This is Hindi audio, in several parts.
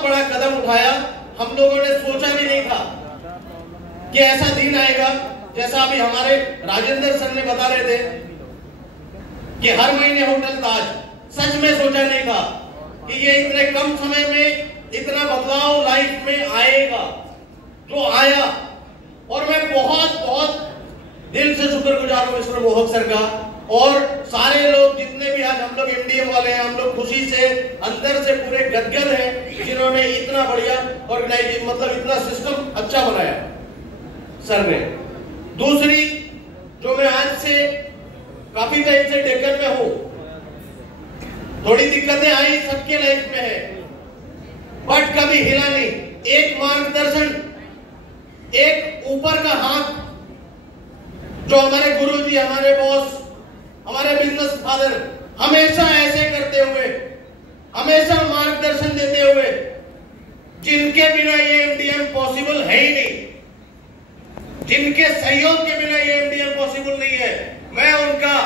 बहुत बड़ा कदम उठाया। हम लोगों ने सोचा भी नहीं था कि ऐसा दिन आएगा। जैसा अभी हमारे राजेंद्र सर ने बता रहे थे कि हर महीने होटल ताज, सच में सोचा नहीं था कि ये इतने कम समय में इतना बदलाव लाइफ में आएगा जो आया। और मैं बहुत बहुत दिल से शुक्रगुजार हूं मिस्टर मोहक सर का और सारे लोग जितने भी आज हम लोग एमडीएम वाले हैं, हम लोग खुशी से अंदर से पूरे गदगद हैं जिन्होंने इतना बढ़िया ऑर्गेनाइजेशन मतलब इतना सिस्टम अच्छा बनाया सर ने। दूसरी जो मैं आज से काफी टाइम से डेक्कन में हूं, थोड़ी दिक्कतें आई सबके लाइफ में है, बट कभी हिला नहीं। एक मार्गदर्शन, एक ऊपर का हाथ जो हमारे गुरुजी, हमारे बॉस, हमारे बिजनेस फादर हमेशा ऐसे करते हुए, हमेशा मार्गदर्शन देते हुए, जिनके बिना ये एमडीएम पॉसिबल है ही नहीं, जिनके सहयोग के बिना ये एमडीएम पॉसिबल नहीं है, मैं उनका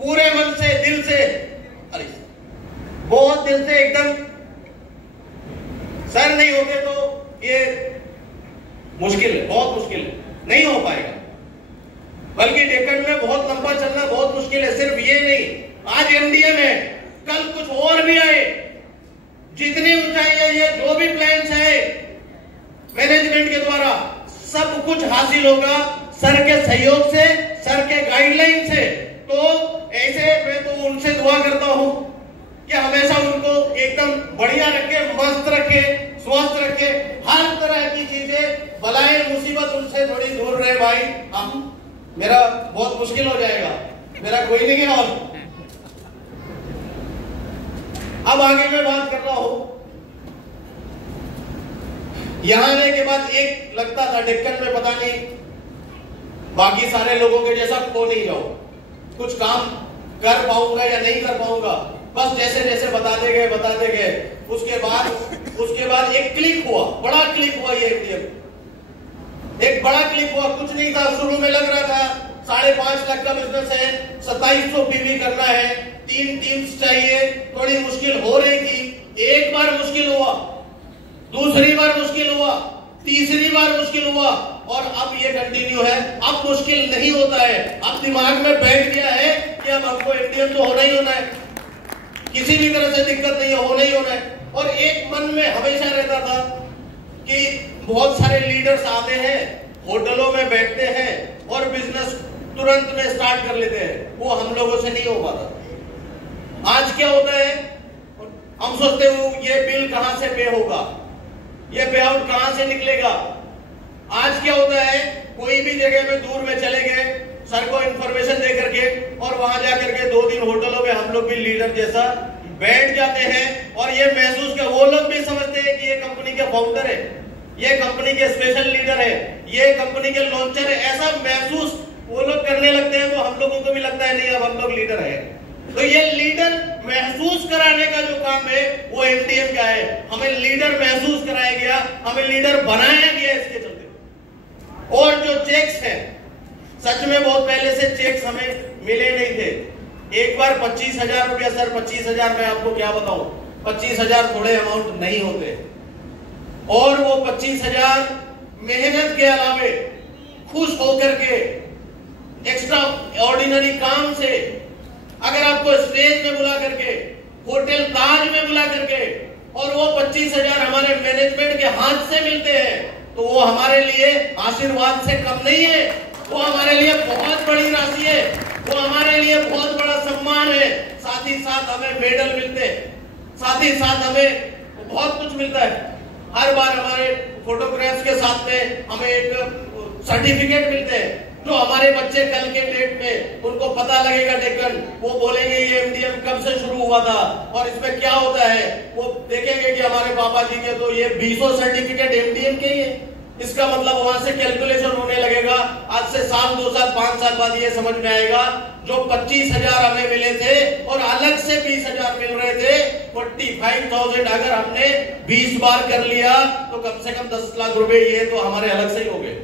पूरे मन से, दिल से, बहुत दिल से एकदम, सर नहीं होते तो ये मुश्किल है, बहुत मुश्किल है, नहीं हो पाएगा। बल्कि डेक्कन में बहुत लंबा चलना बहुत मुश्किल है। सिर्फ ये नहीं, आज एमडीएम है, कल कुछ और भी आए, जितनी ऊंचाई है, ये जो भी प्लान्स है मैनेजमेंट के द्वारा, सब कुछ हासिल होगा सर के सहयोग से, सर के गाइडलाइन से। तो ऐसे मैं तो उनसे दुआ करता हूं कि हमेशा उनको एकदम बढ़िया रखे, मस्त रखे, स्वस्थ रखे, हर तरह की चीजें, बलाएं, मुसीबत उनसे थोड़ी दूर रहे भाई। हम मेरा बहुत मुश्किल हो जाएगा, मेरा कोई नहीं है। और अब आगे मैं बात कर रहा हूं, यहां आने के बाद एक लगता था डेक्कन में पता नहीं बाकी सारे लोगों के जैसा खो नहीं जाऊं, कुछ काम कर पाऊंगा या नहीं कर पाऊंगा, बस जैसे जैसे बताते गए। उसके बाद एक क्लिक हुआ, बड़ा क्लिक हुआ। ये एक बड़ा क्लिक हुआ, कुछ नहीं था शुरू में, लग रहा था 5.5 लाख का बिजनेस है, 2700 पीवी करना है, 3 टीम्स चाहिए, थोड़ी मुश्किल हो रही थी। एक बार मुश्किल हुआ, दूसरी बार मुश्किल हुआ, तीसरी बार मुश्किल हुआ, और अब ये कंटिन्यू है। अब मुश्किल नहीं होता है, अब दिमाग में बैठ गया है कि अब हमको एमडीएम तो होना ही होना है, किसी भी तरह से दिक्कत नहीं है, होना ही होना है। और एक मन में हमेशा रहता था कि बहुत सारे लीडर्स आते हैं, होटलों में बैठते हैं और बिजनेस तुरंत में स्टार्ट कर लेते हैं, वो हम लोगों से नहीं हो पाता। आज क्या होता है, हम सोचते हो ये बिल कहां से पे होगा, ये पे आउट कहां से निकलेगा। आज क्या होता है, कोई भी जगह में दूर में चले गए, सर को इंफॉर्मेशन दे करके, और वहां जाकर के 2 दिन होटलों में हम लोग भी लीडर जैसा बैठ जाते हैं, और ये महसूस कर, वो लोग भी समझते हैं कि ये कंपनी के फाउंडर है, ये कंपनी के स्पेशल लीडर है, ये कंपनी के लॉन्चर है, ऐसा महसूस वो लोग करने लगते हैं। तो हम लोगों को भी लगता है नहीं अब हम लोग लीडर है। तो ये लीडर महसूस कराने का जो काम है वो एमडीएम का है। हमें लीडर महसूस कराया गया, हमें लीडर बनाया गया इसके चलते। और जो चेक्स है, सच में बहुत पहले से चेक्स हमें मिले नहीं थे। एक बार 25,000 रुपया, सर 25,000 मैं आपको क्या बताऊं, 25,000 थोड़े अमाउंट नहीं होते। और वो 25,000 मेहनत के अलावे खुश होकर के एक्स्ट्रा ऑर्डिनरी काम से, अगर आपको स्टेज में बुला करके, होटल ताज में बुला करके, और वो 25,000 हमारे मैनेजमेंट के हाथ से मिलते हैं, तो वो हमारे लिए आशीर्वाद से कम नहीं है, वो हमारे लिए बहुत बड़ी राशि है, वो हमारे लिए बहुत बड़ा सम्मान है। साथ ही साथ हमें मेडल मिलते हैं, साथ ही साथ हमें बहुत कुछ मिलता है। हर बार हमारे फोटोग्राफ्स के साथ में हमें एक सर्टिफिकेट मिलते हैं, जो हमारे बच्चे कल के डेट में उनको पता लगेगा डेक्कन, वो बोलेंगे ये एमडीएम कब से शुरू हुआ था और इसमें क्या होता है। वो देखेंगे कि हमारे पापा जी के तो ये 20 सर्टिफिकेट एमडीएम के ही है। इसका मतलब वहां से कैलकुलेशन होने लगेगा। आज से साल, 2 साल, 5 साल बाद ये समझ में आएगा, जो 25,000 हमें मिले थे और अलग से 20,000 मिल रहे थे, 45,000 अगर हमने 20 बार कर लिया तो कम से कम 10 लाख रुपए ये तो हमारे अलग से ही हो गए।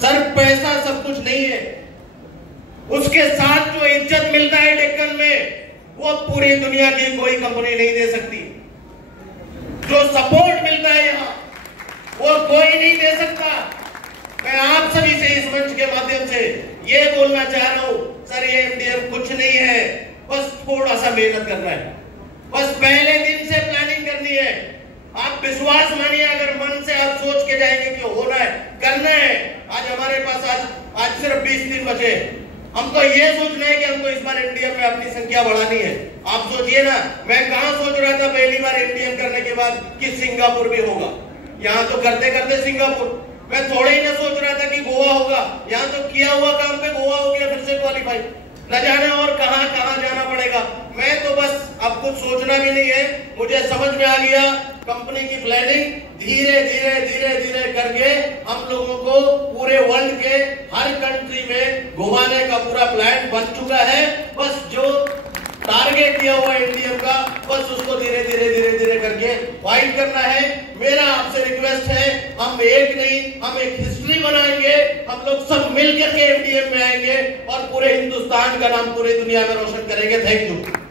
सर पैसा सब कुछ नहीं है, उसके साथ जो इज्जत मिलता है डेक्कन में, वो पूरी दुनिया की कोई कंपनी नहीं दे सकती। जो सपोर्ट मिलता है यहाँ वो कोई नहीं दे सकता। मैं आप सभी से इस मंच के माध्यम से ये बोलना चाह रहा हूं, सर ये एमडीएम कुछ नहीं है, बस थोड़ा सा मेहनत करना है, बस पहले दिन से प्लानिंग करनी है। आप विश्वास मानिए, अगर मन से आप सोच के जाएंगे कि होना है, करना है। आज हमारे पास आज सिर्फ 20 दिन बचे, हमको ये सोचना है कि हमको इस बार एमडीएम में अपनी संख्या बढ़ानी है। आप सोचिए ना, मैं कहां सोच रहा था पहली बार एमडीएम करने के बाद कि सिंगापुर भी होगा, यहाँ तो करते करते सिंगापुर। मैं थोड़े ही ना सोच रहा था कि गोवा होगा, यहाँ तो किया हुआ काम पे गोवा हो गया फिर से क्वालिफाई, न जाने और कहां कहां जाना पड़ेगा। मैं तो बस अब कुछ सोचना भी नहीं है, मुझे समझ में आ गया कंपनी की प्लानिंग धीरे धीरे धीरे धीरे करके हम लोगों को पूरे वर्ल्ड के हर कंट्री में घुमाने का पूरा प्लान बन चुका है। बस जो टारगेट दिया हुआ एमडीएम का, बस उसको धीरे धीरे धीरे धीरे करके फाइट करना है। मेरा आपसे रिक्वेस्ट है, हम एक नहीं, हम एक हिस्ट्री बनाएंगे, हम लोग सब मिलकर के एमडीएम में आएंगे और पूरे हिंदुस्तान का नाम पूरी दुनिया में रोशन करेंगे। Thank you.